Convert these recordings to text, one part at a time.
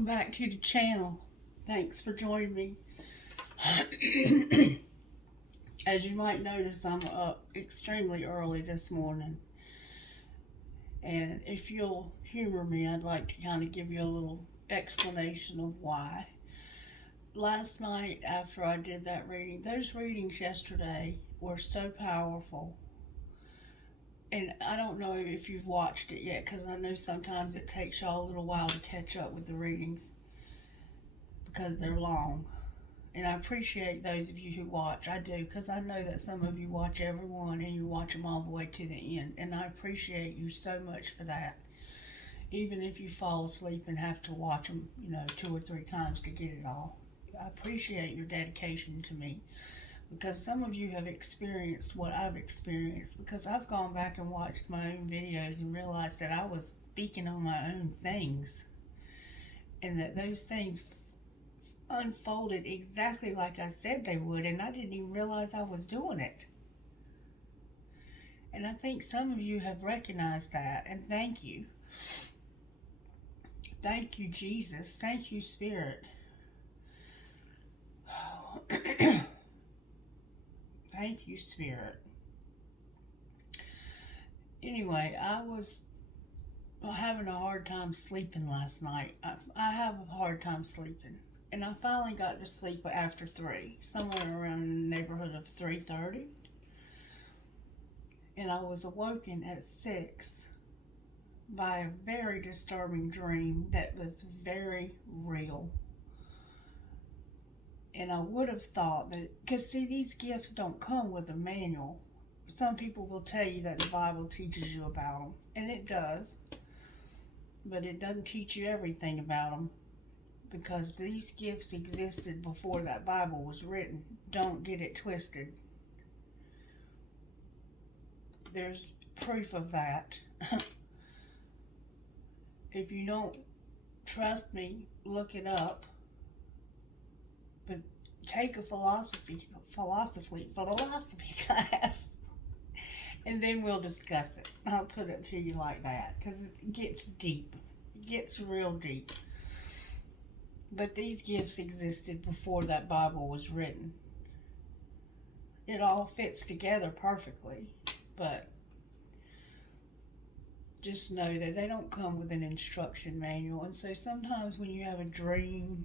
welcome back to the channel. Thanks for joining me. As you might notice, I'm up extremely early this morning. And if you'll humor me, I'd like to kind of give you a little explanation of why. Last night, after I did that reading, those readings yesterday were so powerful. And I don't know if you've watched it yet, because I know sometimes it takes y'all a little while to catch up with the readings because they're long. And I appreciate those of you who watch. I do, because I know that some of you watch every one and you watch them all the way to the end. And I appreciate you so much for that. Even if you fall asleep and have to watch them, 2 or 3 times to get it all. I appreciate your dedication to me. Because some of you have experienced what I've experienced. Because I've gone back and watched my own videos and realized that I was speaking on my own things. And that those things unfolded exactly like I said they would. And I didn't even realize I was doing it. And I think some of you have recognized that. And thank you. Thank you, Jesus. Thank you, Spirit. Thank you, Spirit. Anyway, I was having a hard time sleeping last night. I have a hard time sleeping. And I finally got to sleep after 3, somewhere around in the neighborhood of 3:30. And I was awoken at 6 by a very disturbing dream that was very real. And I would have thought that, because see, these gifts don't come with a manual. Some people will tell you that the Bible teaches you about them, and it does. But it doesn't teach you everything about them, because these gifts existed before that Bible was written. Don't get it twisted. There's proof of that. If you don't trust me, look it up. But take a philosophy class, and then we'll discuss it. I'll put it to you like that, because it gets deep. It gets real deep. But these gifts existed before that Bible was written. It all fits together perfectly, but just know that they don't come with an instruction manual. And so sometimes when you have a dream,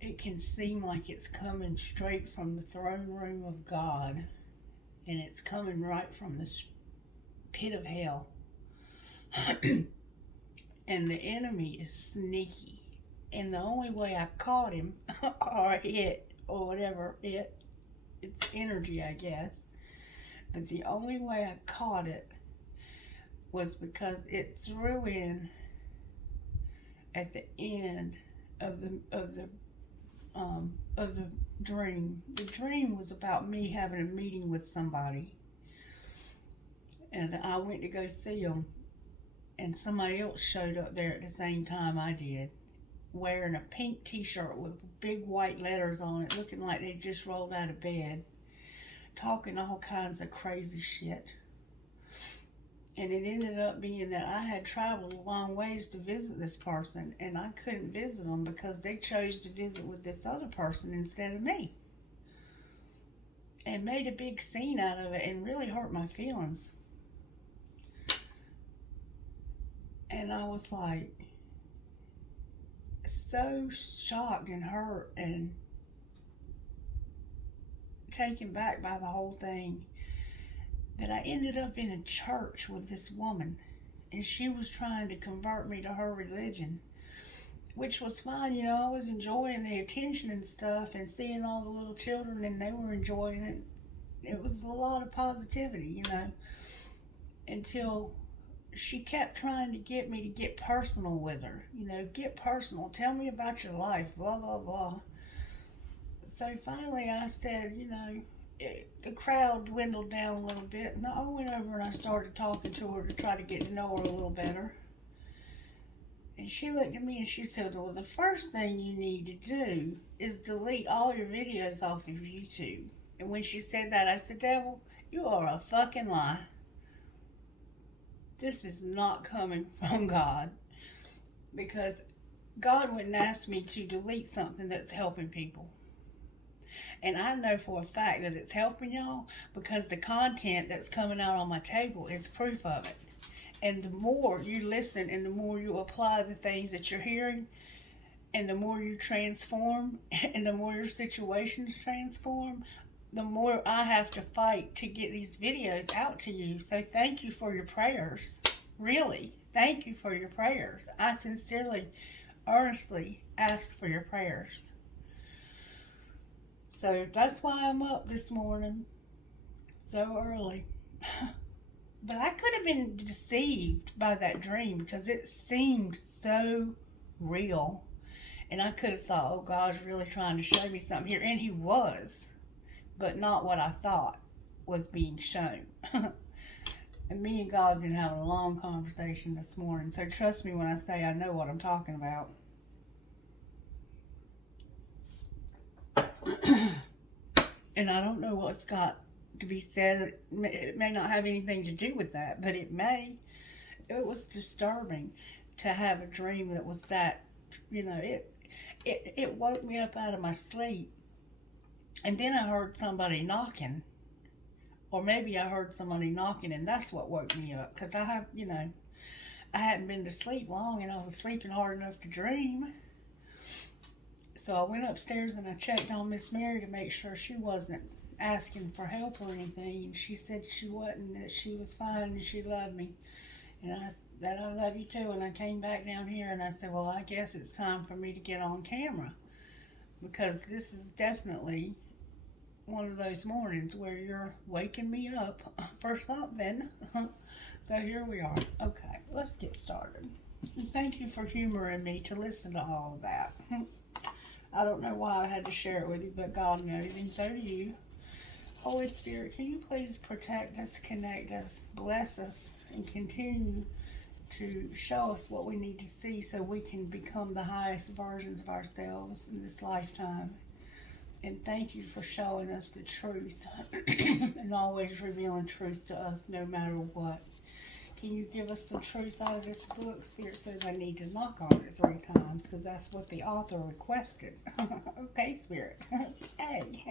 it can seem like it's coming straight from the throne room of God, and it's coming right from the pit of hell. And the enemy is sneaky. And the only way I caught him, or whatever, it's energy, I guess. But the only way I caught it was because it threw in at the end of the dream. The dream was about me having a meeting with somebody, and I went to go see them, and somebody else showed up there at the same time I did, wearing a pink t-shirt with big white letters on it, looking like they just rolled out of bed, talking all kinds of crazy shit. And it ended up being that I had traveled a long ways to visit this person, and I couldn't visit them because they chose to visit with this other person instead of me. And made a big scene out of it and really hurt my feelings. And I was like so shocked and hurt and taken back by the whole thing, that I ended up in a church with this woman, and she was trying to convert me to her religion, which was fine. I was enjoying the attention and stuff, and seeing all the little children, and they were enjoying it. It was a lot of positivity, until she kept trying to get me to get personal with her. Get personal. Tell me about your life, blah, blah, blah. So finally I said, the crowd dwindled down a little bit, and I went over and I started talking to her to try to get to know her a little better. And she looked at me and she said, well, the first thing you need to do is delete all your videos off of YouTube. And when she said that, I said, devil, you are a fucking lie. This is not coming from God. Because God wouldn't ask me to delete something that's helping people. And I know for a fact that it's helping y'all because the content that's coming out on my table is proof of it. And the more you listen and the more you apply the things that you're hearing, and the more you transform, and the more your situations transform, the more I have to fight to get these videos out to you. So thank you for your prayers. Really, thank you for your prayers. I sincerely, earnestly ask for your prayers. So that's why I'm up this morning so early. But I could have been deceived by that dream because it seemed so real. And I could have thought, oh, God's really trying to show me something here. And he was, but not what I thought was being shown. And me and God have been having a long conversation this morning. So trust me when I say I know what I'm talking about. And I don't know what's got to be said. It may not have anything to do with that, but it may. It was disturbing to have a dream that was that, it woke me up out of my sleep. And then I heard somebody knocking. Or maybe I heard somebody knocking and that's what woke me up. Because I hadn't been to sleep long and I was sleeping hard enough to dream. So I went upstairs and I checked on Miss Mary to make sure she wasn't asking for help or anything. And she said she wasn't, that she was fine and she loved me. And I said, I love you too. And I came back down here and I said, well, I guess it's time for me to get on camera. Because this is definitely one of those mornings where you're waking me up for something. So here we are. Okay, let's get started. And thank you for humoring me to listen to all of that. I don't know why I had to share it with you, but God knows, and so do you. Holy Spirit, can you please protect us, connect us, bless us, and continue to show us what we need to see so we can become the highest versions of ourselves in this lifetime. And thank you for showing us the truth and always revealing truth to us no matter what. Can you give us the truth out of this book? Spirit says I need to knock on it 3 times because that's what the author requested. Okay, Spirit. Hey.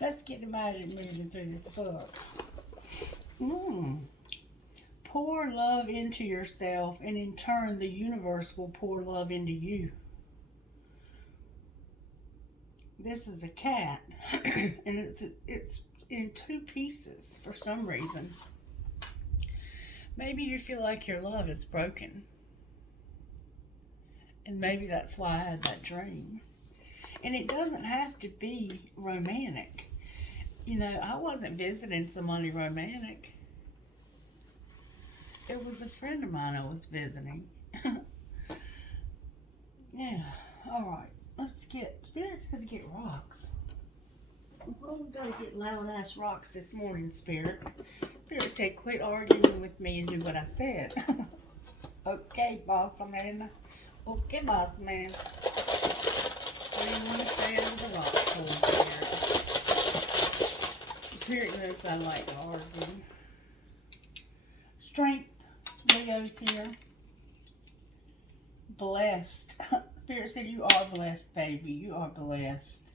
Let's get the magic moving through this book. Pour love into yourself and in turn the universe will pour love into you. This is a cat and it's in 2 pieces for some reason. Maybe you feel like your love is broken. And maybe that's why I had that dream. And it doesn't have to be romantic. I wasn't visiting somebody romantic. It was a friend of mine I was visiting. Yeah, alright. Spirit says get rocks. Well, we gotta get loud ass rocks this morning, Spirit. Spirit said quit arguing with me and do what I said. Okay, boss man. Okay, boss man. What do you want to say over the rocks for, Spirit? Spirit knows I like to argue. Strength. Leo's here. Blessed. Spirit said you are blessed, baby. You are blessed.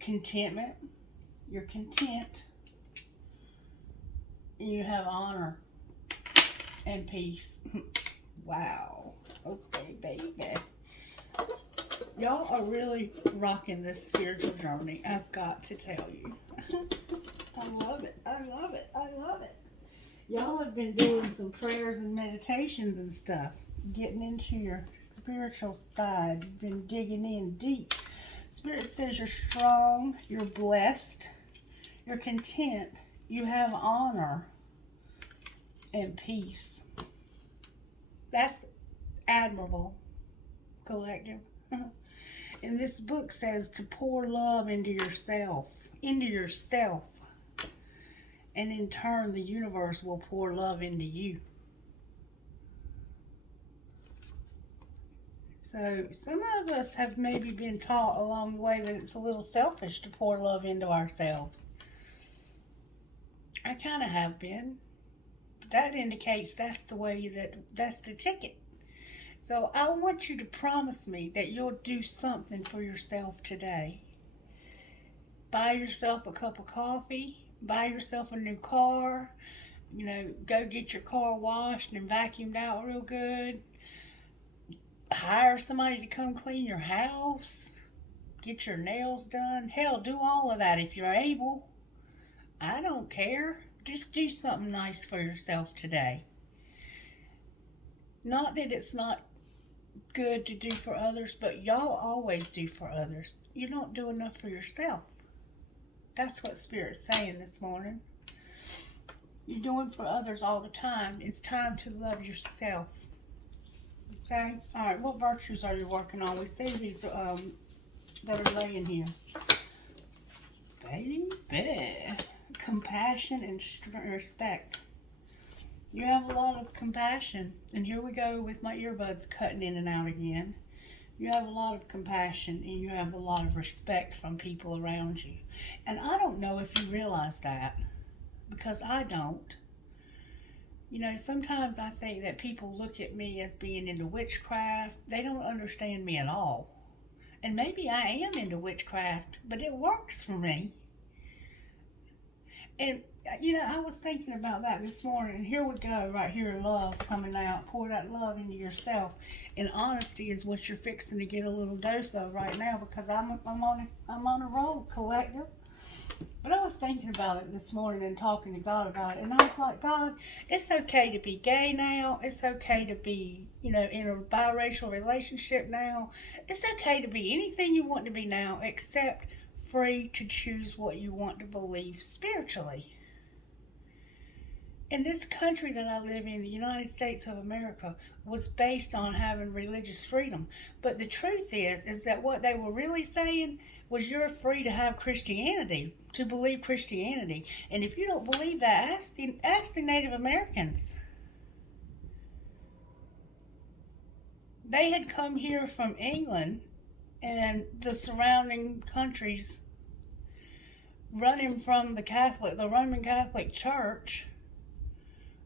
Contentment. You're content. You have honor and peace. Wow. Okay, baby. Y'all are really rocking this spiritual journey. I've got to tell you. I love it. I love it. I love it. Y'all have been doing some prayers and meditations and stuff. Getting into your spiritual side. You've been digging in deep. Spirit says you're strong. You're blessed. You're content. You have honor and peace. That's admirable, collective. And this book says to pour love into yourself. And in turn, the universe will pour love into you. So some of us have maybe been taught along the way that it's a little selfish to pour love into ourselves. I kind of have been. That indicates that's the way that's the ticket. So I want you to promise me that you'll do something for yourself today. Buy yourself a cup of coffee, buy yourself a new car, go get your car washed and vacuumed out real good. Hire somebody to come clean your house, get your nails done. Hell, do all of that if you're able. I don't care. Just do something nice for yourself today. Not that it's not good to do for others, but y'all always do for others. You don't do enough for yourself. That's what Spirit's saying this morning. You're doing for others all the time. It's time to love yourself. Okay? Alright, what virtues are you working on? We see these that are laying here. Baby. Compassion and respect. You have a lot of compassion. And here we go with my earbuds cutting in and out again. You have a lot of compassion and you have a lot of respect from people around you. And I don't know if you realize that, because I don't. Sometimes I think that people look at me as being into witchcraft. They don't understand me at all. And maybe I am into witchcraft, but it works for me. And, I was thinking about that this morning. And here we go, right here, love coming out. Pour that love into yourself. And honesty is what you're fixing to get a little dose of right now, because I'm on a roll, collective. But I was thinking about it this morning and talking to God about it. And I was like, God, it's okay to be gay now. It's okay to be, in a biracial relationship now. It's okay to be anything you want to be now, except free to choose what you want to believe spiritually. And this country that I live in, the United States of America, was based on having religious freedom. But the truth is that what they were really saying was you're free to have Christianity, to believe Christianity. And if you don't believe that, ask the Native Americans. They had come here from England and the surrounding countries, running from the Roman Catholic Church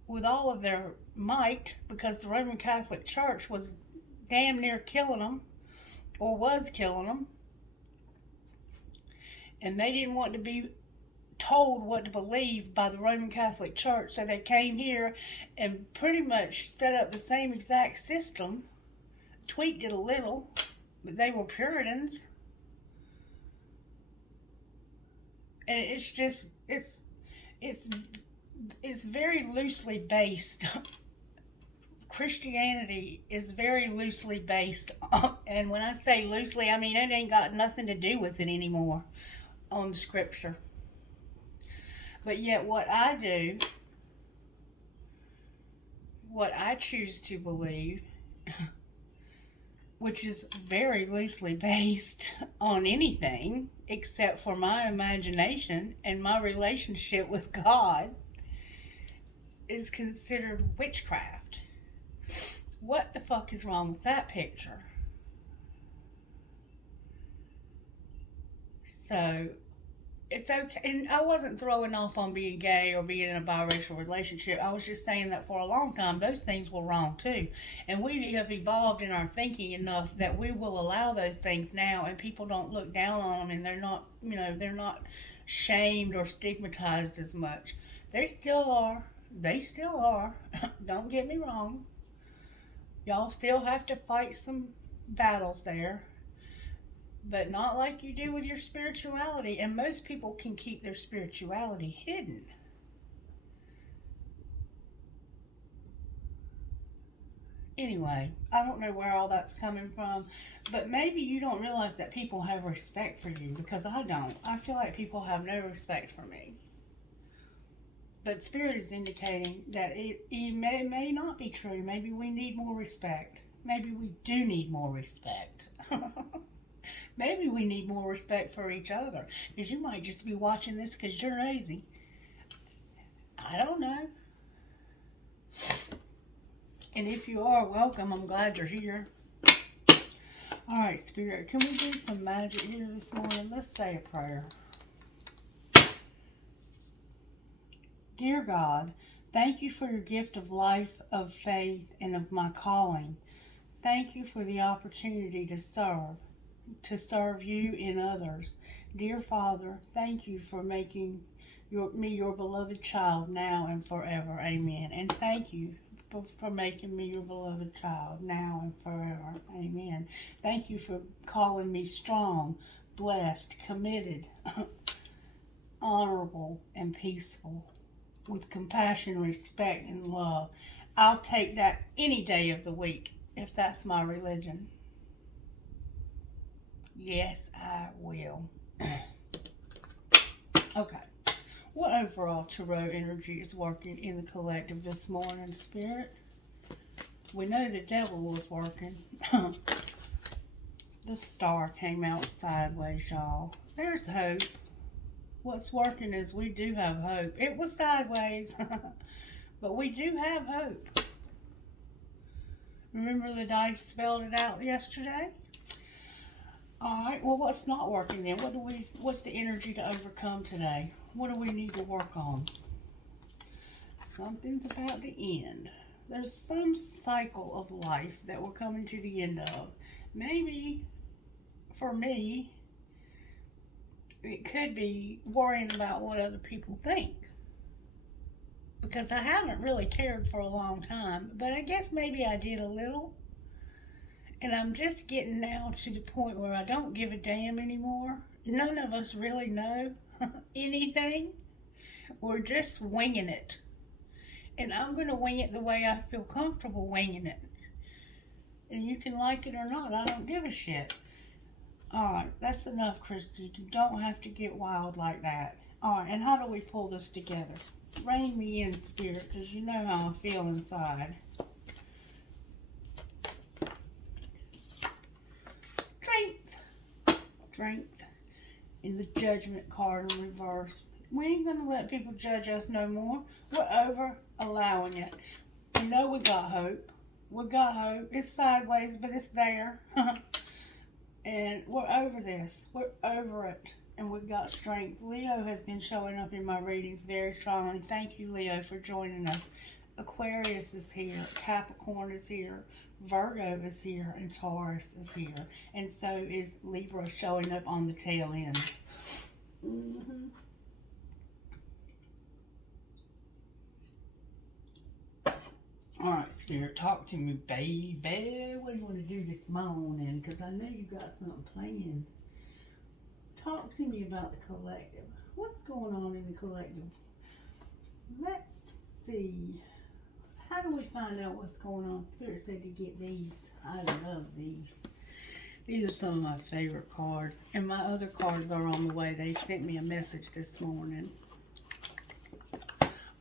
with all of their might, because the Roman Catholic Church was damn near killing them, or was killing them. And they didn't want to be told what to believe by the Roman Catholic Church, so they came here and pretty much set up the same exact system, tweaked it a little, but they were Puritans. And it's just, it's very loosely based. Christianity is very loosely based on, and when I say loosely, I mean it ain't got nothing to do with it anymore, on the scripture. But yet what I choose to believe, which is very loosely based on anything except for my imagination and my relationship with God, is considered witchcraft. What the fuck is wrong with that picture? So, it's okay. And I wasn't throwing off on being gay or being in a biracial relationship. I was just saying that for a long time, those things were wrong too. And we have evolved in our thinking enough that we will allow those things now, and people don't look down on them, and they're not shamed or stigmatized as much. They still are. Don't get me wrong. Y'all still have to fight some battles there. But not like you do with your spirituality. And most people can keep their spirituality hidden. Anyway, I don't know where all that's coming from. But maybe you don't realize that people have respect for you. Because I don't. I feel like people have no respect for me. But Spirit is indicating that it may not be true. Maybe we need more respect. Maybe we do need more respect. Maybe we need more respect for each other. Because you might just be watching this because you're lazy. I don't know. And if you are, welcome. I'm glad you're here. Alright, Spirit. Can we do some magic here this morning? Let's say a prayer. Dear God, thank you for your gift of life, of faith, and of my calling. thank you for the opportunity to serve you and others. Dear Father, thank you for making me your beloved child now and forever. Amen. And thank you for making me your beloved child now and forever. Amen. Thank you for calling me strong, blessed, committed, honorable, and peaceful, with compassion, respect, and love. I'll take that any day of the week if that's my religion. Yes, I will. Okay. What overall tarot energy is working in the collective this morning, Spirit? We know the devil was working. The star came out sideways, y'all. There's hope. What's working is we do have hope. It was sideways, but we do have hope. Remember the dice spelled it out yesterday? Alright, well, what's not working then? What's the energy to overcome today? What do we need to work on? Something's about to end. There's some cycle of life that we're coming to the end of. Maybe, for me, it could be worrying about what other people think. Because I haven't really cared for a long time, but I guess maybe I did a little. And I'm just getting now to the point where I don't give a damn anymore. None of us really know anything. We're just winging it. And I'm going to wing it the way I feel comfortable winging it. And you can like it or not. I don't give a shit. Alright, that's enough, Christie. You don't have to get wild like that. Alright, and how do we pull this together? Rein me in, Spirit, because you know how I feel inside. Strength in the Judgment card in reverse. We ain't gonna let people judge us no more. We're over allowing it. We know we got hope. We got hope. It's sideways, but it's there. And we're over this. We're over it. And we've got strength. Leo has been showing up in my readings very strongly. Thank you, Leo, for joining us. Aquarius is here. Capricorn is here. Virgo is here. And Taurus is here. And so is Libra, showing up on the tail end. Alright, Spirit, talk to me, baby. What do you want to do this morning? Because I know you got something planned. Talk to me about the collective. What's going on in the collective? Let's see. How do we find out what's going on? Spirit said to get these. I love these. These are some of my favorite cards. And my other cards are on the way. They sent me a message this morning.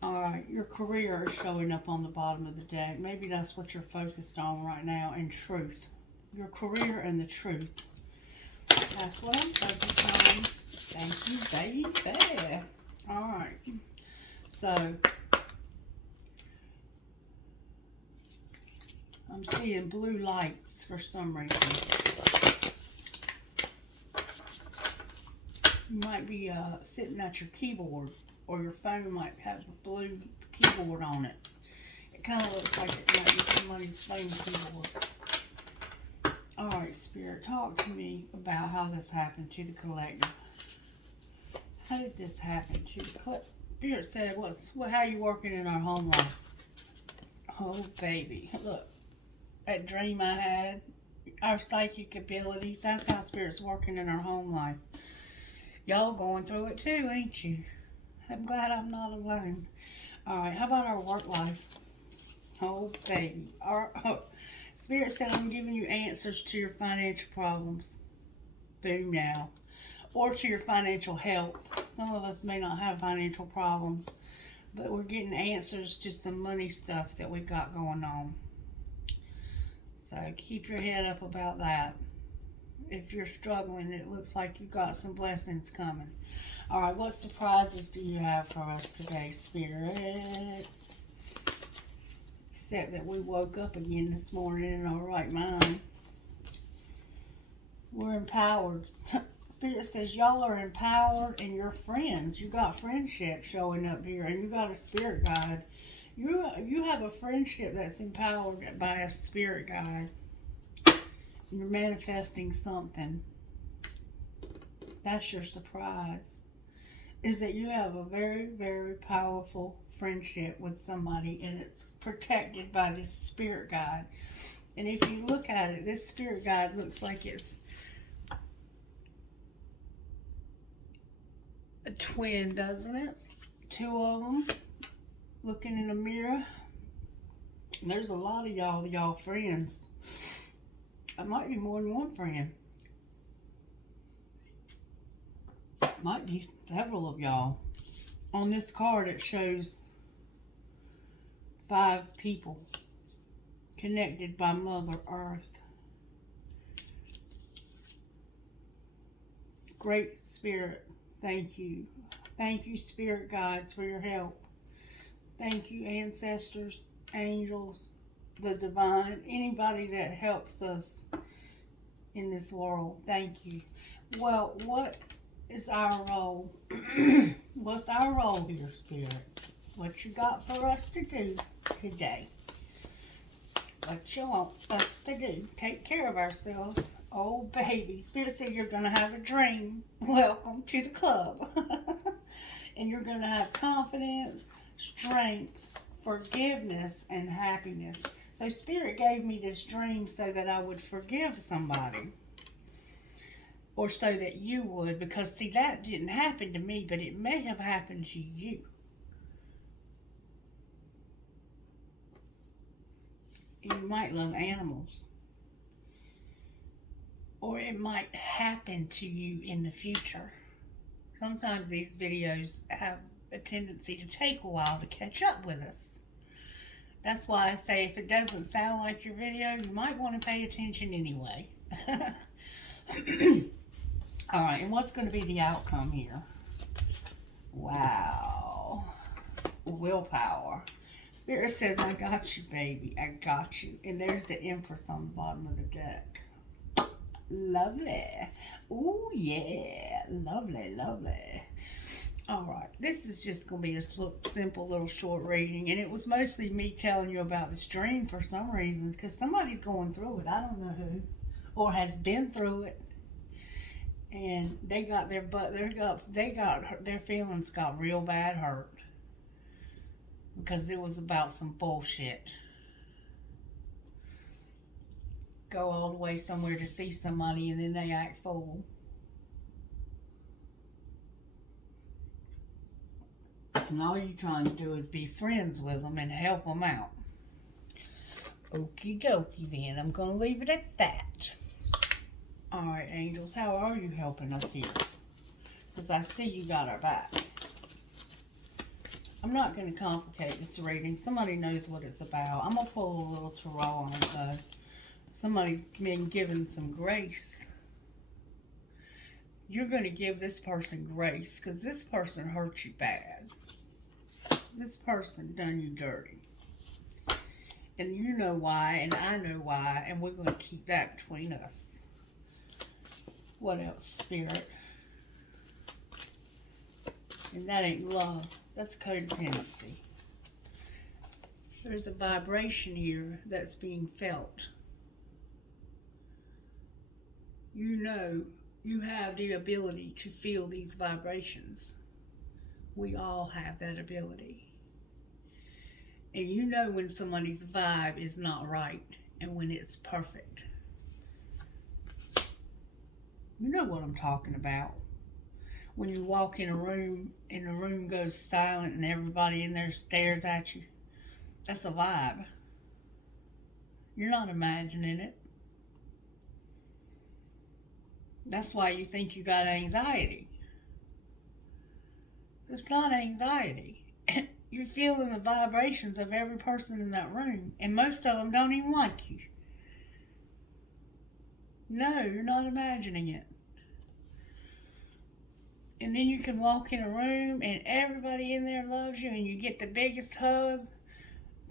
Alright, your career is showing up on the bottom of the deck. Maybe that's what you're focused on right now. And truth. Your career and the truth. That's what I'm focused on. Thank you, baby. Alright. So, I'm seeing blue lights for some reason. You might be sitting at your keyboard, or your phone might have a blue keyboard on it. It kind of looks like it might be somebody's phone keyboard. Alright, Spirit, talk to me about how this happened to the collective. How did this happen to the collective? Spirit said, how you working in our home life? Oh, baby. Look, that dream I had, our psychic abilities, that's how Spirit's working in our home life. Y'all going through it too, ain't you? I'm glad I'm not alone. Alright, how about our work life? Oh, baby. Spirit said, I'm giving you answers to your financial problems. Boom now. Or to your financial health. Some of us may not have financial problems, but we're getting answers to some money stuff that we've got going on. So keep your head up about that. If you're struggling, it looks like you've got some blessings coming. Alright, what surprises do you have for us today, Spirit? Except that we woke up again this morning in our right mind. We're empowered. Spirit says y'all are empowered and you're friends. You got friendship showing up here, and you got a spirit guide. You have a friendship that's empowered by a spirit guide. You're manifesting something. That's your surprise. Is that you have a very, very powerful friendship with somebody, and it's protected by this spirit guide. And if you look at it, this spirit guide looks like it's a twin, doesn't it? Two of them looking in a mirror. And there's a lot of y'all friends. It might be more than one friend. Might be several of y'all. On this card it shows 5 people connected by Mother Earth. Great Spirit, thank you. Thank you, Spirit Guides, for your help. Thank you, ancestors, angels, the divine, anybody that helps us in this world. Thank you. Well, what is our role? What's our role here, Spirit? What you got for us to do today? What you want us to do? Take care of ourselves. Oh, baby. Spirit said you're going to have a dream. Welcome to the club. And you're going to have confidence, strength, forgiveness, and happiness. So Spirit gave me this dream so that I would forgive somebody. Or so that you would. Because, see, that didn't happen to me, but it may have happened to you. You might love animals. Or it might happen to you in the future. Sometimes these videos have a tendency to take a while to catch up with us. That's why I say if it doesn't sound like your video, you might want to pay attention anyway. Alright, and what's going to be the outcome here? Wow. Willpower. Spirit says, I got you, baby. I got you. And there's the Empress on the bottom of the deck. Lovely. Ooh, yeah. Lovely, lovely. Alright, this is just going to be a simple little short reading. And it was mostly me telling you about this dream for some reason. Because somebody's going through it. I don't know who. Or has been through it. And they got their their feelings got real bad hurt. Because it was about some bullshit. Go all the way somewhere to see somebody and then they act fool. And all you're trying to do is be friends with them and help them out. Okie dokie then. I'm going to leave it at that. Alright, angels, how are you helping us here? Because I see you got our back. I'm not going to complicate this reading. Somebody knows what it's about. I'm going to pull a little tarot on it, though. Somebody's been given some grace. You're going to give this person grace because this person hurt you bad. This person done you dirty. And you know why, and I know why, and we're going to keep that between us. What else, Spirit? And that ain't love. That's codependency. There's a vibration here that's being felt. You know you have the ability to feel these vibrations. We all have that ability. And you know when somebody's vibe is not right and when it's perfect. You know what I'm talking about. When you walk in a room and the room goes silent and everybody in there stares at you. That's a vibe. You're not imagining it. That's why you think you got anxiety. It's not anxiety. You're feeling the vibrations of every person in that room. And most of them don't even like you. No, you're not imagining it. And then you can walk in a room and everybody in there loves you and you get the biggest hug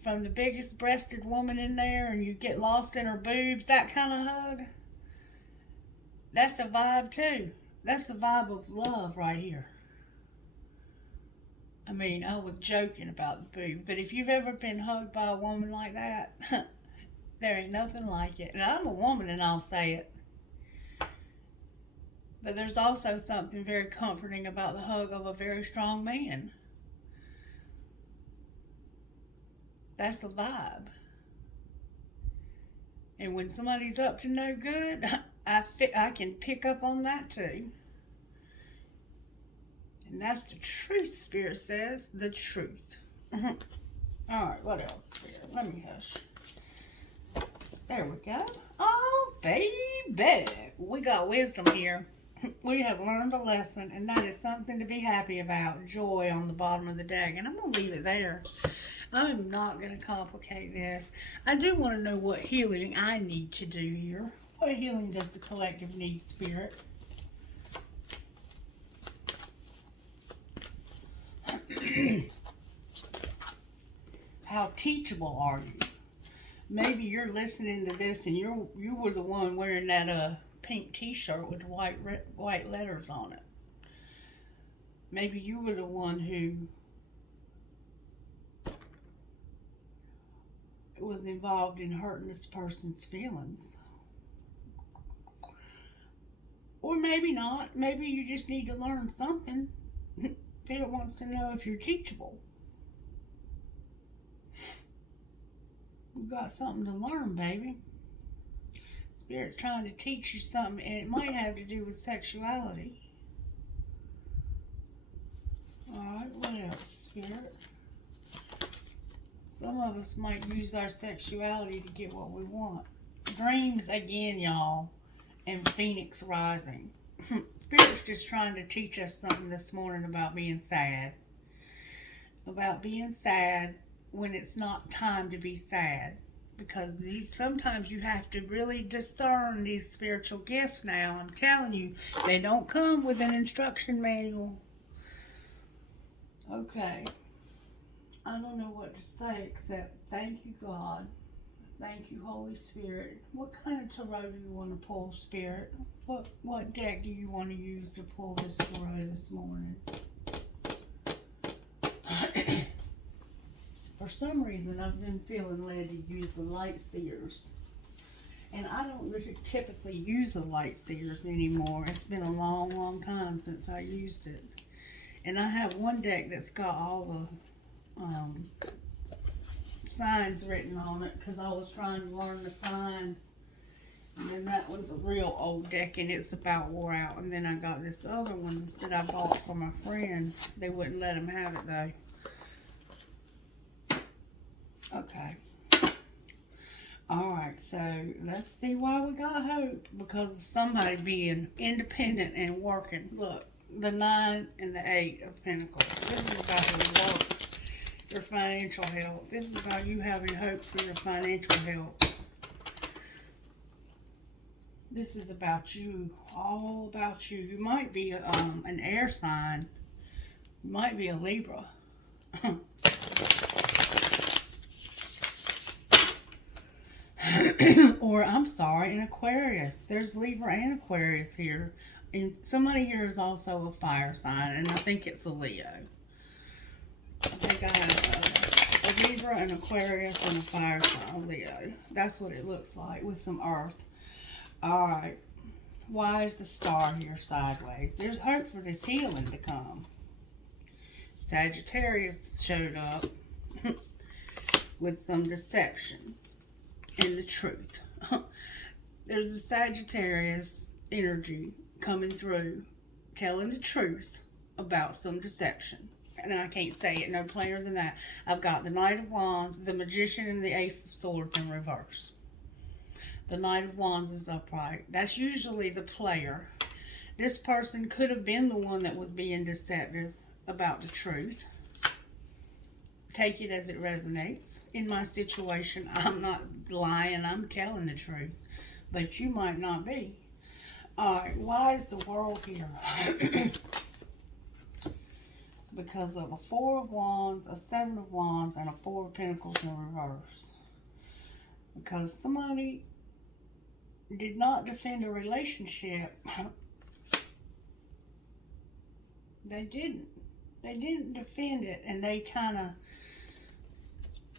from the biggest breasted woman in there and you get lost in her boobs, that kind of hug. That's a vibe too. That's the vibe of love right here. I mean, I was joking about the boob, but if you've ever been hugged by a woman like that, There ain't nothing like it. And I'm a woman and I'll say it. But there's also something very comforting about the hug of a very strong man. That's a vibe. And when somebody's up to no good, I can pick up on that too. And that's the truth, Spirit says. The truth. Alright, what else, Spirit? Let me hush. There we go. Oh, baby. We got wisdom here. We have learned a lesson, and that is something to be happy about. Joy on the bottom of the deck. And I'm going to leave it there. I'm not going to complicate this. I do want to know what healing I need to do here. What healing does the collective need, Spirit? How teachable are you? Maybe you're listening to this and you were the one wearing that pink t-shirt with white letters on it. Maybe you were the one who was involved in hurting this person's feelings. Or maybe not. Maybe you just need to learn something. Spirit wants to know if you're teachable. You've got something to learn, baby. Spirit's trying to teach you something, and it might have to do with sexuality. Alright, what else, Spirit? Some of us might use our sexuality to get what we want. Dreams again, y'all, and Phoenix rising. Spirit's just trying to teach us something this morning about being sad. About being sad when it's not time to be sad. Because sometimes you have to really discern these spiritual gifts now. I'm telling you, they don't come with an instruction manual. Okay. I don't know what to say except thank you, God. Thank you, Holy Spirit. What kind of tarot do you want to pull, Spirit? What deck do you want to use to pull this tarot this morning? For some reason, I've been feeling led to use the light seers. And I don't really typically use the light seers anymore. It's been a long, long time since I used it. And I have one deck that's got all the signs written on it because I was trying to learn the signs. And then that one's a real old deck and it's about wore out. And then I got this other one that I bought for my friend. They wouldn't let him have it though. Okay. Alright, so let's see why we got hope. Because of somebody being independent and working. Look, the 9 and the 8 of Pentacles. This is about your work, your financial health. This is about you having hope for your financial health. This is about you, all about you. You might be an air sign. You might be a Libra. Or, I'm sorry, an Aquarius. There's Libra and Aquarius here. And somebody here is also a fire sign, and I think it's a Leo. I think I have a Libra, an Aquarius, and a fire sign, a Leo. That's what it looks like with some earth. Alright. Why is the star here sideways? There's hope for this healing to come. Sagittarius showed up with some deception and the truth. There's a Sagittarius energy coming through, telling the truth about some deception. And I can't say it no plainer than that. I've got the Knight of Wands, the Magician, and the Ace of Swords in reverse. The Knight of Wands is upright. That's usually the player. This person could have been the one that was being deceptive about the truth. Take it as it resonates. In my situation, I'm not lying, I'm telling the truth. But you might not be. Alright, why is the world here? Because of a 4 of Wands, a 7 of Wands, and a 4 of Pentacles in reverse. Because somebody did not defend a relationship. They didn't. They didn't defend it, and they kind of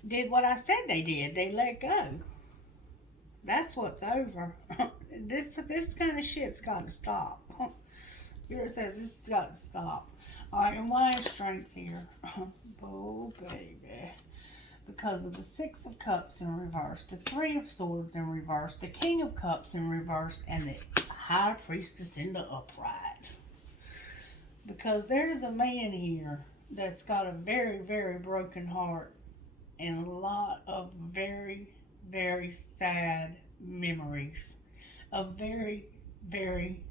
did what I said they did. They let go. That's what's over. This kind of shit's got to stop. Here it says this has got to stop. All right, and why is strength here? Oh, baby. Because of the Six of Cups in reverse, the Three of Swords in reverse, the King of Cups in reverse, and the High Priestess in the upright. Because there's a man here that's got a very, very broken heart and a lot of very, very sad memories. A very, very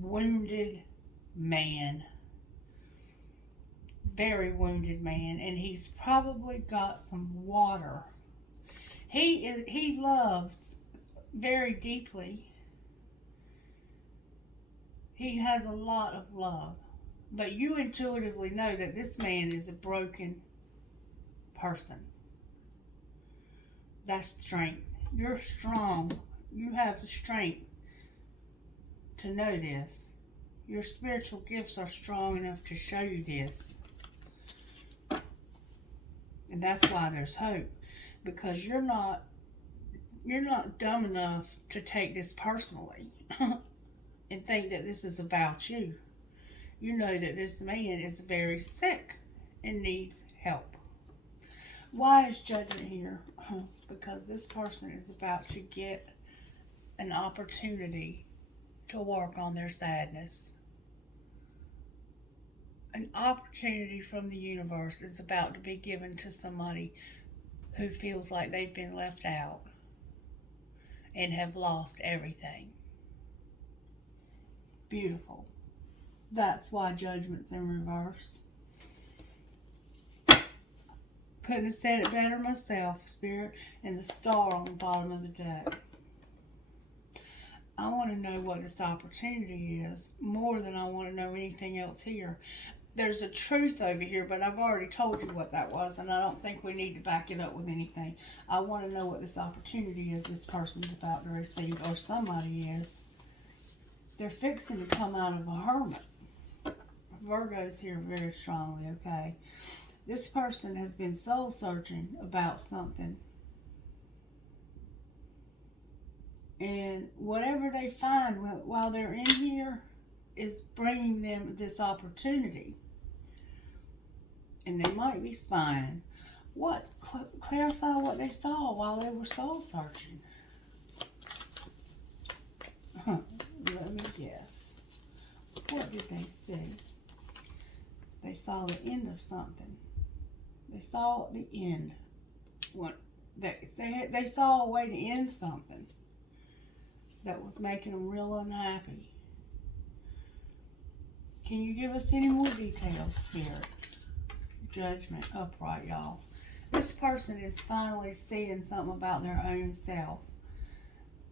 wounded man. Very wounded man, and he's probably got some water. He loves very deeply. He has a lot of love, but you intuitively know that this man is a broken person. That's strength. You're strong. You have the strength to know this. Your spiritual gifts are strong enough to show you this. And that's why there's hope. Because you're not dumb enough to take this personally and think that this is about you. You know that this man is very sick and needs help. Why is judgment here? Because this person is about to get an opportunity to work on their sadness. An opportunity from the universe is about to be given to somebody who feels like they've been left out and have lost everything. Beautiful. That's why judgment's in reverse. Couldn't have said it better myself, Spirit. And the star on the bottom of the deck. I want to know what this opportunity is more than I want to know anything else here. There's a truth over here, but I've already told you what that was, and I don't think we need to back it up with anything. I want to know what this opportunity is this person's about to receive, or somebody is. They're fixing to come out of a hermit. Virgo's here very strongly, okay? This person has been soul searching about something. And whatever they find while they're in here is bringing them this opportunity. And they might be spying. What? Clarify what they saw while they were soul searching. Let me guess. What did they see? They saw the end of something. They saw the end. They saw a way to end something that was making them real unhappy. Can you give us any more details, Spirit? Judgment upright, y'all. This person is finally seeing something about their own self.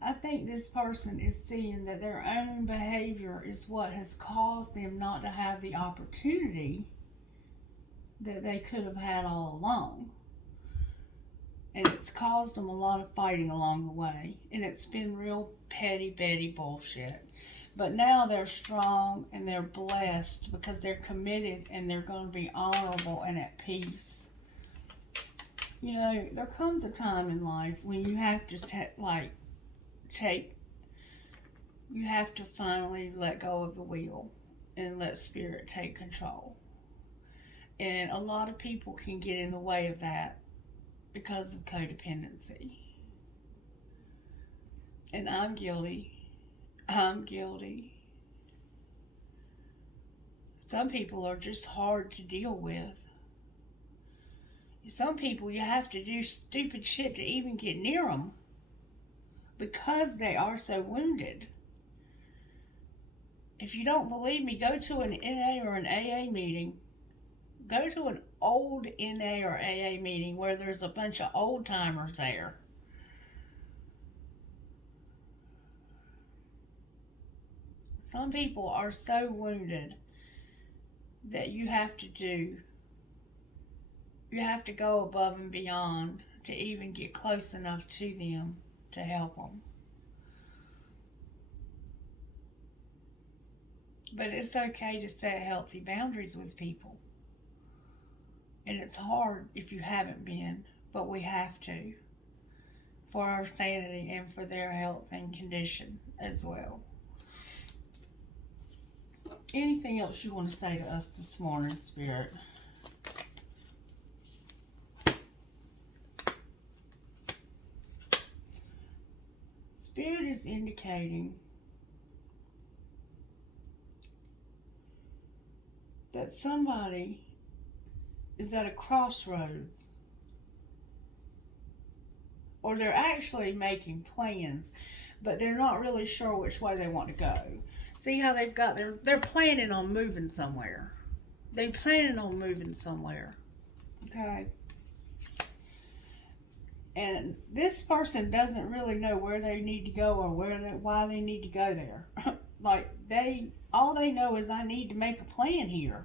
I think this person is seeing that their own behavior is what has caused them not to have the opportunity that they could have had all along. And it's caused them a lot of fighting along the way. And it's been real petty Betty bullshit. But now they're strong and they're blessed because they're committed and they're going to be honorable and at peace. You know, there comes a time in life when you have to you have to finally let go of the wheel and let Spirit take control. And a lot of people can get in the way of that because of codependency. And I'm guilty. I'm guilty. Some people are just hard to deal with. Some people, you have to do stupid shit to even get near them because they are so wounded. If you don't believe me, go to an NA or an AA meeting. Go to an old NA or AA meeting where there's a bunch of old timers there. Some people are so wounded that you have to go above and beyond to even get close enough to them to help them. But it's okay to set healthy boundaries with people. And it's hard if you haven't been, but we have to. for our sanity and for their health and condition as well. Anything else you want to say to us this morning, Spirit? Spirit is indicating that somebody is at a crossroads, or they're actually making plans, but they're not really sure which way they want to go. See how they're planning on moving somewhere. They're planning on moving somewhere. Okay? And this person doesn't really know where they need to go or why they need to go there. Like, all they know is, I need to make a plan here.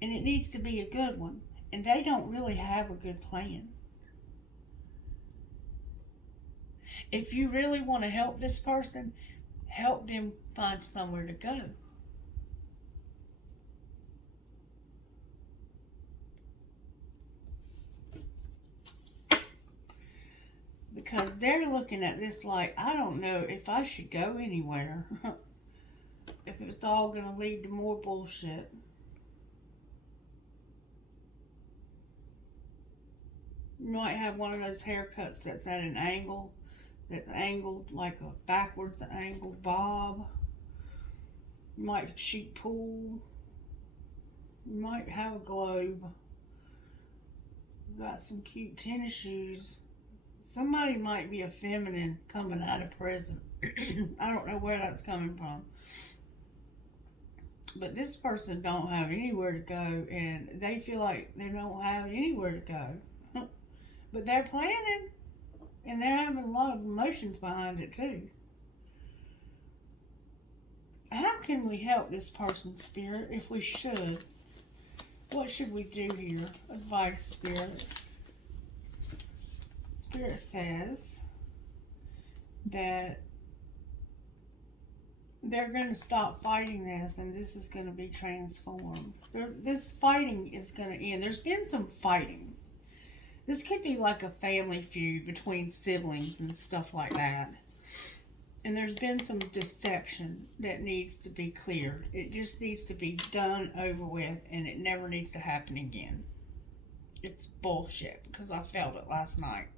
And it needs to be a good one. And they don't really have a good plan. If you really want to help this person, help them find somewhere to go. Because they're looking at this like, I don't know if I should go anywhere. If it's all going to lead to more bullshit. You might have one of those haircuts that's at an angle. That's angled like a backwards angled bob. You might shoot pool. You might have a globe. You got some cute tennis shoes. Somebody might be a feminine coming out of prison. I don't know where that's coming from. But this person don't have anywhere to go, and they feel like they don't have anywhere to go. But they're planning, and they're having a lot of emotions behind it too. How can we help this person's spirit if we should? What should we do here? Advice, Spirit. Spirit says that they're going to stop fighting this, and this is going to be transformed. This fighting is going to end. There's been some fighting. This could be like a family feud between siblings and stuff like that. And there's been some deception that needs to be cleared. It just needs to be done, over with, and it never needs to happen again. It's bullshit, because I felt it last night.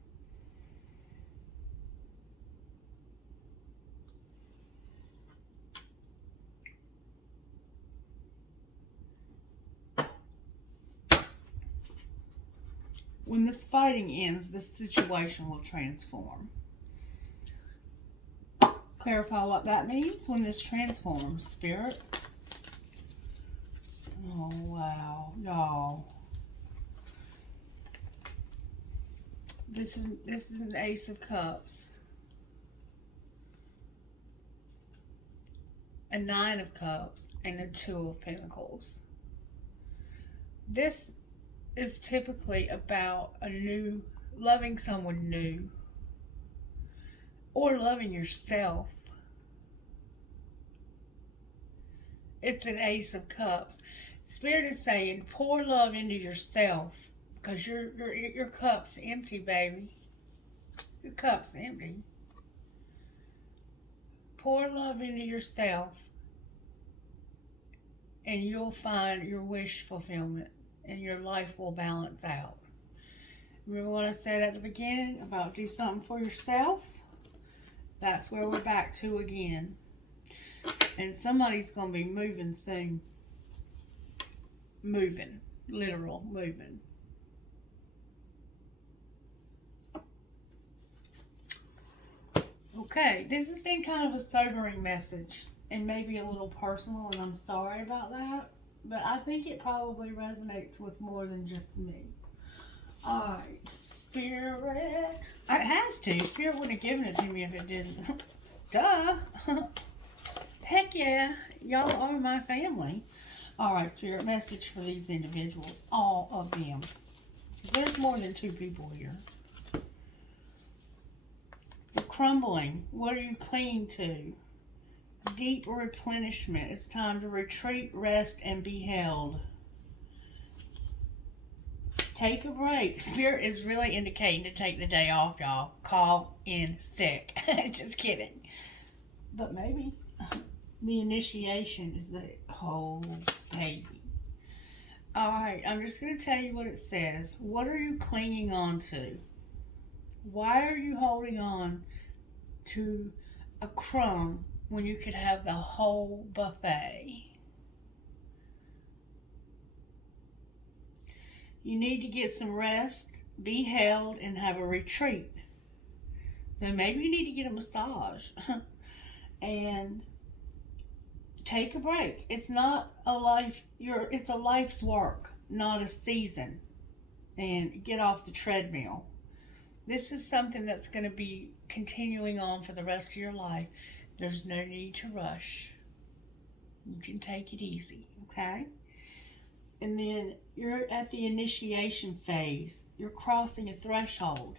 When this fighting ends, this situation will transform. Clarify what that means when this transforms, Spirit. Oh, wow. Y'all. This is an Ace of Cups. A Nine of Cups. And a Two of Pentacles. This is typically about loving someone new, or loving yourself. It's an Ace of Cups. Spirit is saying, pour love into yourself, because your cup's empty, baby. Your cup's empty. Pour love into yourself, and you'll find your wish fulfillment. And your life will balance out. Remember what I said at the beginning about do something for yourself? That's where we're back to again. And somebody's going to be moving soon. Moving. Literal moving. Okay, this has been kind of a sobering message. And maybe a little personal, and I'm sorry about that. But I think it probably resonates with more than just me. Alright, Spirit. It has to. Spirit wouldn't have given it to me if it didn't. Duh. Heck yeah. Y'all are my family. Alright, Spirit, message for these individuals. All of them. There's more than two people here. You're crumbling. What are you clinging to? Deep replenishment. It's time to retreat, rest, and be held. Take a break. Spirit is really indicating to take the day off, y'all. Call in sick. Just kidding. But maybe the initiation is the whole baby. Alright, I'm just going to tell you what it says. What are you clinging on to? Why are you holding on to a crumb when you could have the whole buffet? You need to get some rest, be held, and have a retreat. So maybe you need to get a massage and take a break. It's not a life, it's a life's work, not a season. And get off the treadmill. This is something that's going to be continuing on for the rest of your life. There's no need to rush. You can take it easy, okay? And then you're at the initiation phase. You're crossing a threshold.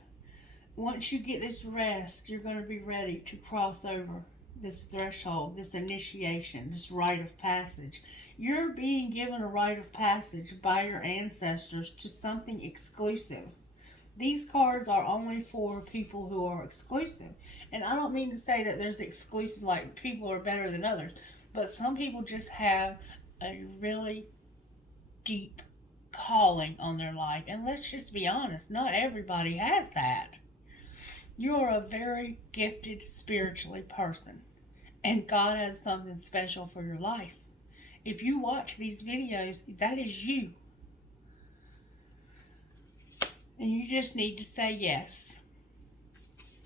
Once you get this rest, you're going to be ready to cross over this threshold, this initiation, this rite of passage. You're being given a rite of passage by your ancestors to something exclusive. These cards are only for people who are exclusive. And I don't mean to say that there's exclusive, like people are better than others, but some people just have a really deep calling on their life. And let's just be honest, not everybody has that. You're a very gifted spiritually person, and God has something special for your life. If you watch these videos, that is you. And you just need to say yes.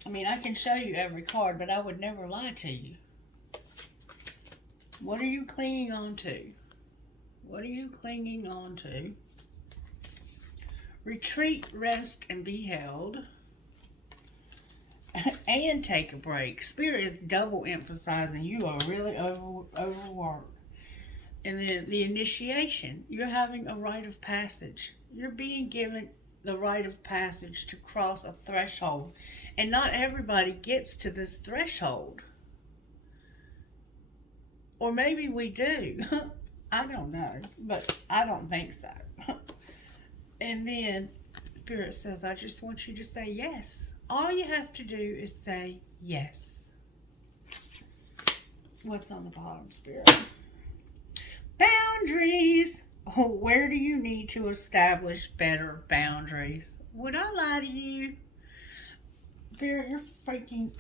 I mean, I can show you every card, but I would never lie to you. What are you clinging on to? What are you clinging on to? Retreat, rest, and be held. And take a break. Spirit is double emphasizing you are really overworked. And then the initiation. You're having a rite of passage. You're being given the rite of passage to cross a threshold. And not everybody gets to this threshold. Or maybe we do. I don't know, but I don't think so. And then Spirit says, I just want you to say yes. All you have to do is say yes. What's on the bottom, Spirit? Boundaries. Oh, where do you need to establish better boundaries? Would I lie to you? Spirit, you're freaking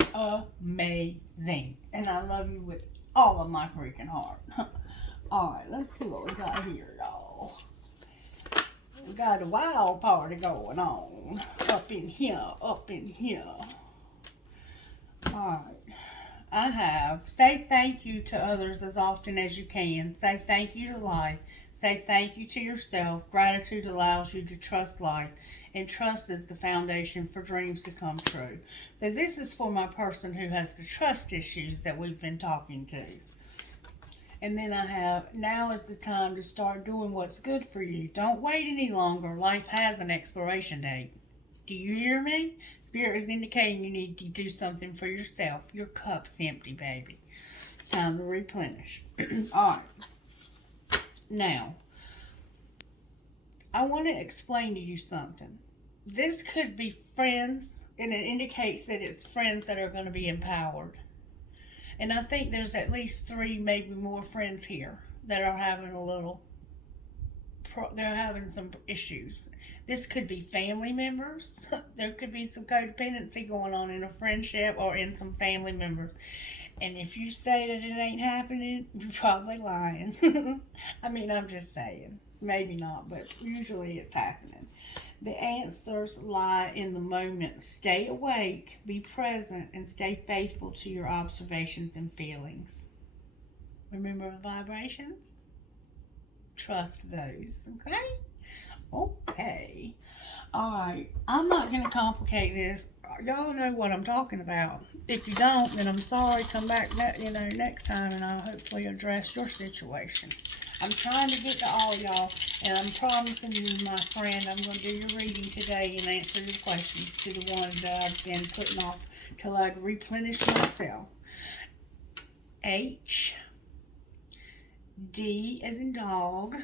amazing. And I love you with all of my freaking heart. Alright, let's see what we got here, y'all. We got a wild party going on. Up in here, up in here. Alright. I have, say thank you to others as often as you can. Say thank you to life. Say thank you to yourself. Gratitude allows you to trust life. And trust is the foundation for dreams to come true. So this is for my person who has the trust issues that we've been talking to. And then I have, now is the time to start doing what's good for you. Don't wait any longer. Life has an expiration date. Do you hear me? Spirit is indicating you need to do something for yourself. Your cup's empty, baby. Time to replenish. All right. Now, I want to explain to you something. This could be friends, and it indicates that it's friends that are going to be empowered. And I think there's at least 3, maybe more friends here that are having they're having some issues. This could be family members. There could be some codependency going on in a friendship or in some family members. And if you say that it ain't happening, you're probably lying. I mean, I'm just saying. Maybe not, but usually it's happening. The answers lie in the moment. Stay awake, be present, and stay faithful to your observations and feelings. Remember the vibrations? Trust those, okay? Okay. Alright, I'm not going to complicate this. Y'all know what I'm talking about. If you don't, then I'm sorry. Come back next time and I'll hopefully address your situation. I'm trying to get to all y'all, and I'm promising you, my friend, I'm going to do your reading today and answer your questions to the ones that I've been putting off till I replenish myself. H, D as in dog,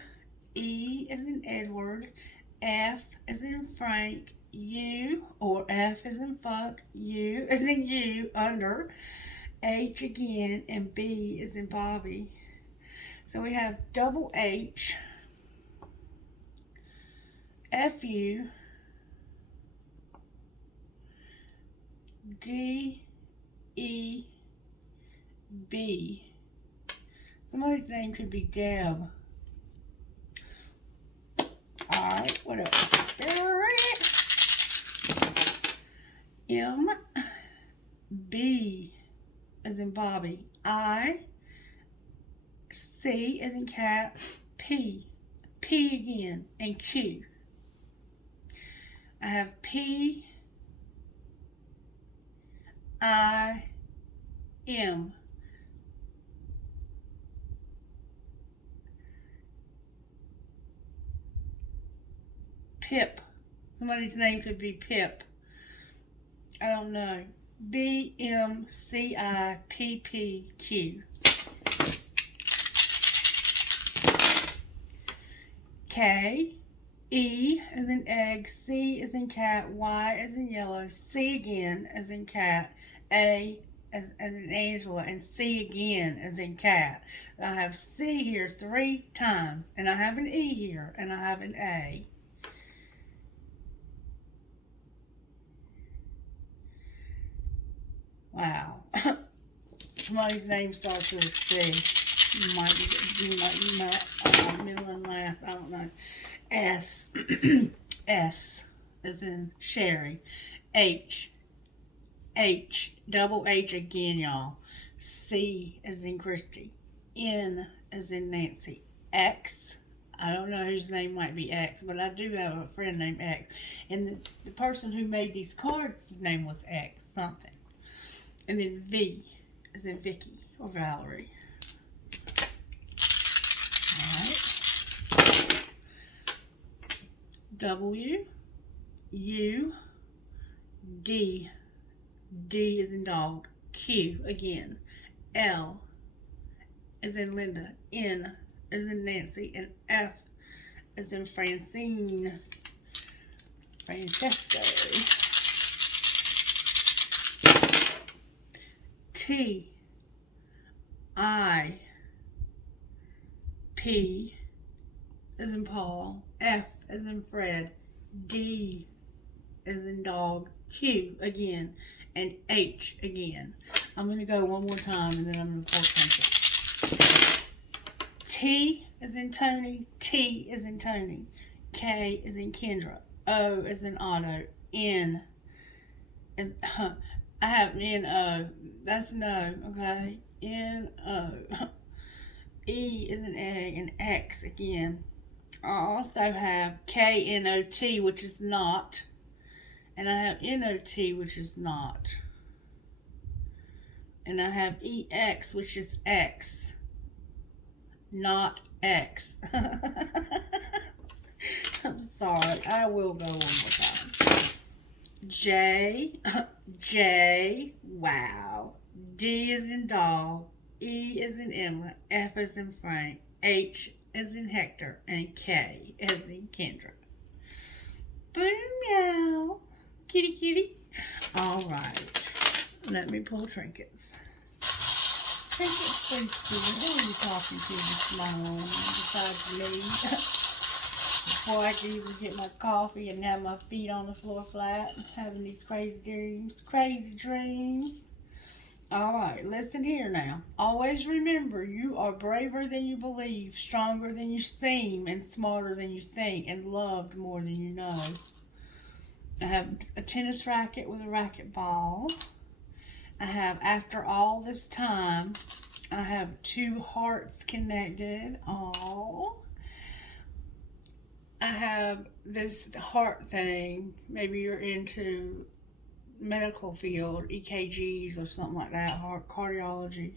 E as in Edward, F as in Frank, U, or F as in fuck, U as in you, under, H again, and B as in Bobby. So we have double H, F-U, D-E-B. Somebody's name could be Deb. Alright, what else? M, B as in Bobby, I, C as in cat, P, P again, and Q. I have P, I, M. Pip. Somebody's name could be Pip. I don't know. B, M, C, I, P, P, Q. K, E as in egg, C as in cat, Y as in yellow, C again as in cat, A as in Angela, and C again as in cat. I have C here 3 times, and I have an E here, and I have an A. Wow. Somebody's name starts with a C. Middle and last, I don't know. S. S as in Sherry. H. H. Double H again, y'all. C as in Christie. N as in Nancy. X. I don't know whose name might be X, but I do have a friend named X. And the person who made these cards' name was X something. And then V as in Vicky or Valerie. Alright. W, U, D, D as in dog, Q again, L as in Linda, N as in Nancy, and F as in Francine, Francesco. T, I, P as in Paul, F as in Fred, D as in dog, Q again, and H again. I'm going to go one more time and then I'm going to pour something. T as in Tony, T as in Tony, K as in Kendra, O as in Otto, N as, I have N-O, that's no, okay, N-O, E is an egg, and X again. I also have K-N-O-T, which is not, and I have N-O-T, which is not, and I have E-X, which is X, not X. I'm sorry, I will go one more time. J, J, wow, D is in dog, E is in Emma, F is in Frank, H is in Hector, and K is in Kendra. Boom, meow. Kitty, kitty. All right. Let me pull trinkets. Trinkets, please, Susan. Who are you talking to this morning besides me? Before I can even get my coffee and have my feet on the floor flat, having these crazy dreams. Crazy dreams. All right, listen here now. Always remember, you are braver than you believe, stronger than you seem, and smarter than you think, and loved more than you know. I have a tennis racket with a racket ball. I have, after all this time, I have 2 hearts connected. Aww. I have this heart thing. Maybe you're into medical field, EKGs or something like that, heart cardiology.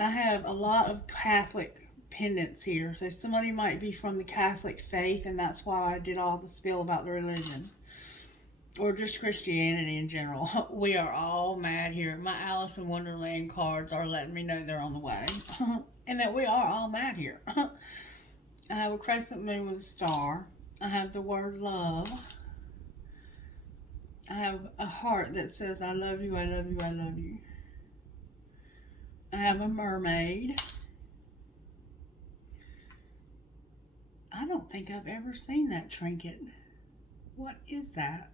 I have a lot of Catholic pendants here, so somebody might be from the Catholic faith, and that's why I did all the spiel about the religion, or just Christianity in general. We are all mad here. My Alice in Wonderland cards are letting me know they're on the way, and that we are all mad here. I have a crescent moon with a star. I have the word love. I have a heart that says, I love you, I love you, I love you. I have a mermaid. I don't think I've ever seen that trinket. What is that?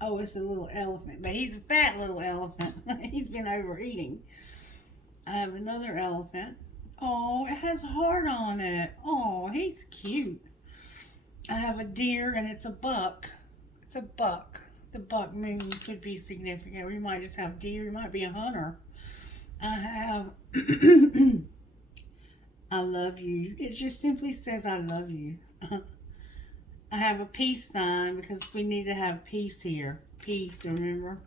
Oh, it's a little elephant, but he's a fat little elephant. He's been overeating. I have another elephant. Oh, it has a heart on it. Oh, he's cute. I have a deer, and it's a buck. It's a buck. The buck moon could be significant. We might just have deer. You might be a hunter. I have I love you. It just simply says I love you. I have a peace sign because we need to have peace here. Peace, remember?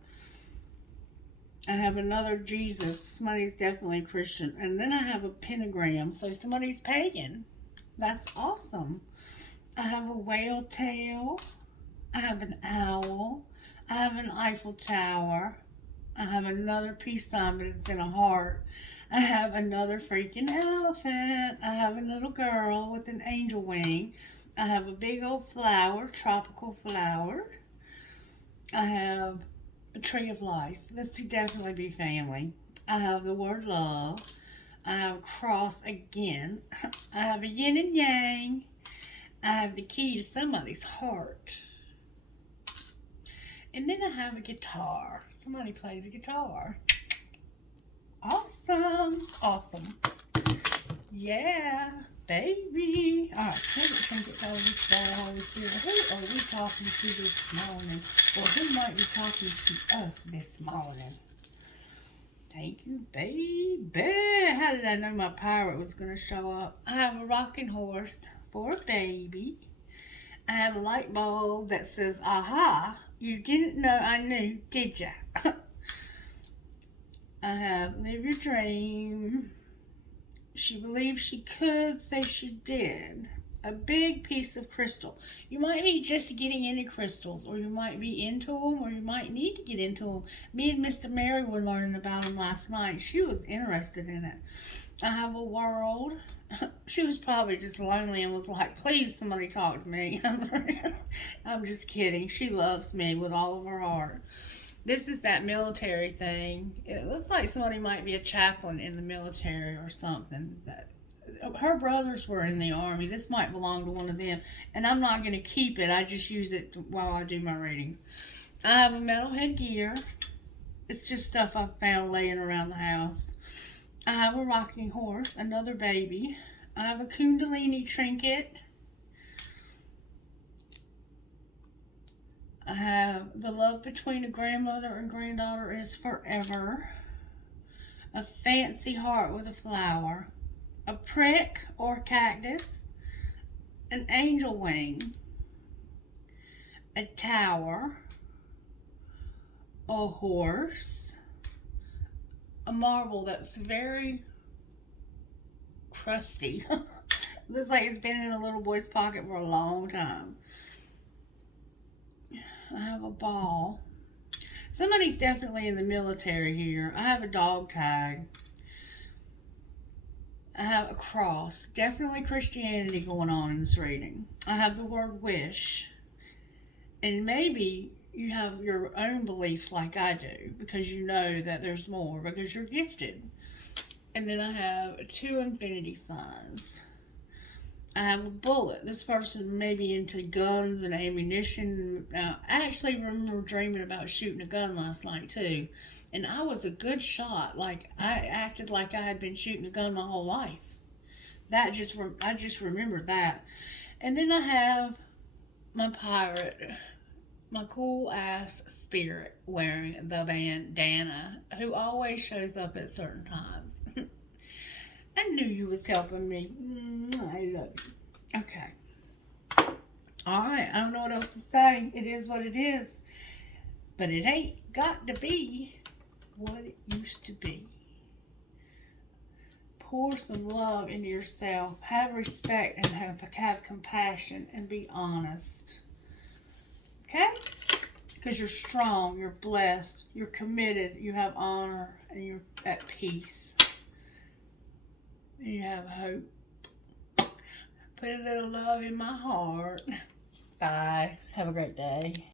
I have another Jesus. Somebody's definitely Christian. And then I have a pentagram. So somebody's pagan. That's awesome. I have a whale tail. I have an owl. I have an Eiffel Tower. I have another peace sign, but it's in a heart. I have another freaking elephant. I have a little girl with an angel wing. I have a big old flower, tropical flower. I have a tree of life. This could definitely be family. I have the word love. I have a cross again. I have a yin and yang. I have the key to somebody's heart. And then I have a guitar. Somebody plays a guitar. Awesome. Awesome. Yeah, baby. All right, favorite trinket, Holy Spirit, Holy Spirit. Who are we talking to this morning? Or who might be talking to us this morning? Thank you, baby. How did I know my pirate was going to show up? I have a rocking horse for a baby. I have a light bulb that says, aha, you didn't know I knew, did ya? I have live your dream. She believed she could, say she did. A big piece of crystal. You might be just getting into crystals, or you might be into them, or you might need to get into them. Me and Mr. Mary were learning about them last night. She was interested in it. I have a world. She was probably just lonely and was like, please, somebody talk to me. I'm just kidding. She loves me with all of her heart. This is that military thing. It looks like somebody might be a chaplain in the military or something. Her brothers were in the army. This might belong to one of them. And I'm not going to keep it. I just use it while I do my readings. I have a metal headgear. It's just stuff I've found laying around the house. I have a rocking horse, another baby. I have a kundalini trinket. I have the love between a grandmother and granddaughter is forever. A fancy heart with a flower. A prick or cactus. An angel wing. A tower. A horse. A marble that's very crusty. Looks like it's been in a little boy's pocket for a long time. I have a ball. Somebody's definitely in the military here. I have a dog tag. I have a cross. Definitely Christianity going on in this reading. I have the word wish. And maybe you have your own beliefs like I do, because you know that there's more, because you're gifted. And then I have 2 infinity signs. I have a bullet. This person may be into guns and ammunition. I actually remember dreaming about shooting a gun last night too. And I was a good shot. Like, I acted like I had been shooting a gun my whole life. I just remembered that. And then I have my pirate, my cool ass spirit wearing the bandana, who always shows up at certain times. I knew you was helping me. I love you. Okay. Alright, I don't know what else to say. It is what it is. But it ain't got to be what it used to be. Pour some love into yourself. Have respect and have compassion and be honest. Okay? Because you're strong, you're blessed, you're committed, you have honor, and you're at peace. And you have hope. Put a little love in my heart. Bye. Have a great day.